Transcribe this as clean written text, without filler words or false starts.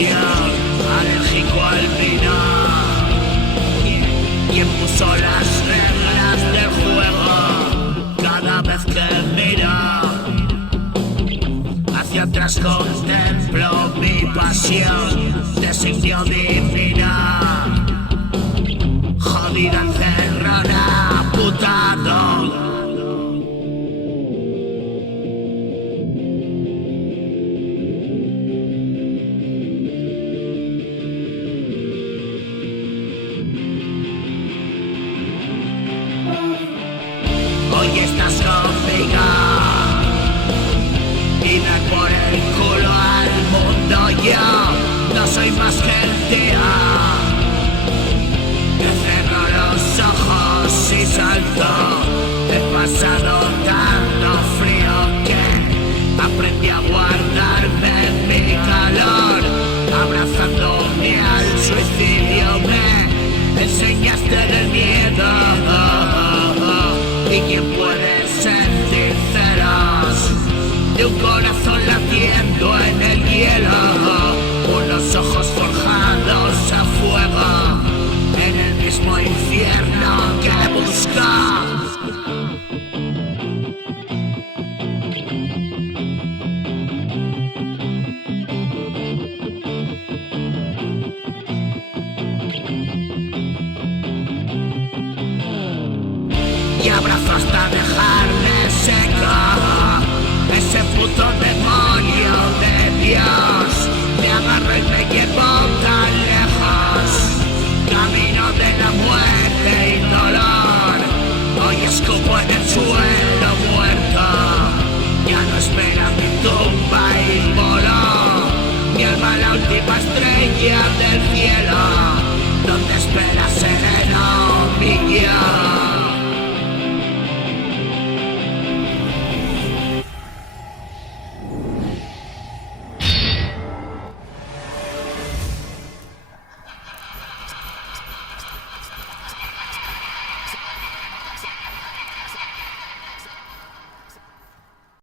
pasión, alérgico al vino. ¿Quién puso las reglas del juego? Cada vez que miro hacia atrás contemplo mi pasión, designio divino, jodida, encerrona, putadón. Hoy estás conmigo y me por el culo al mundo. Yo no soy más que el tío que cerró los ojos y saltó. He pasado tanto frío que aprendí a guardarme mi calor. Abrazándome al suicidio me enseñaste del miedo. ¿Y quién puede sentir celos de un corazón latiendo en el hielo? Unos ojos forjados a fuego en el mismo infierno que busca. Y abrazo hasta dejarme seco. Ese puto demonio de Dios me agarra y me llevó tan lejos. Camino de la muerte y dolor. Hoy escupo en el suelo muerto. Ya no espera mi tumba y voló mi alma a la última estrella del cielo, donde espera sereno mi guión.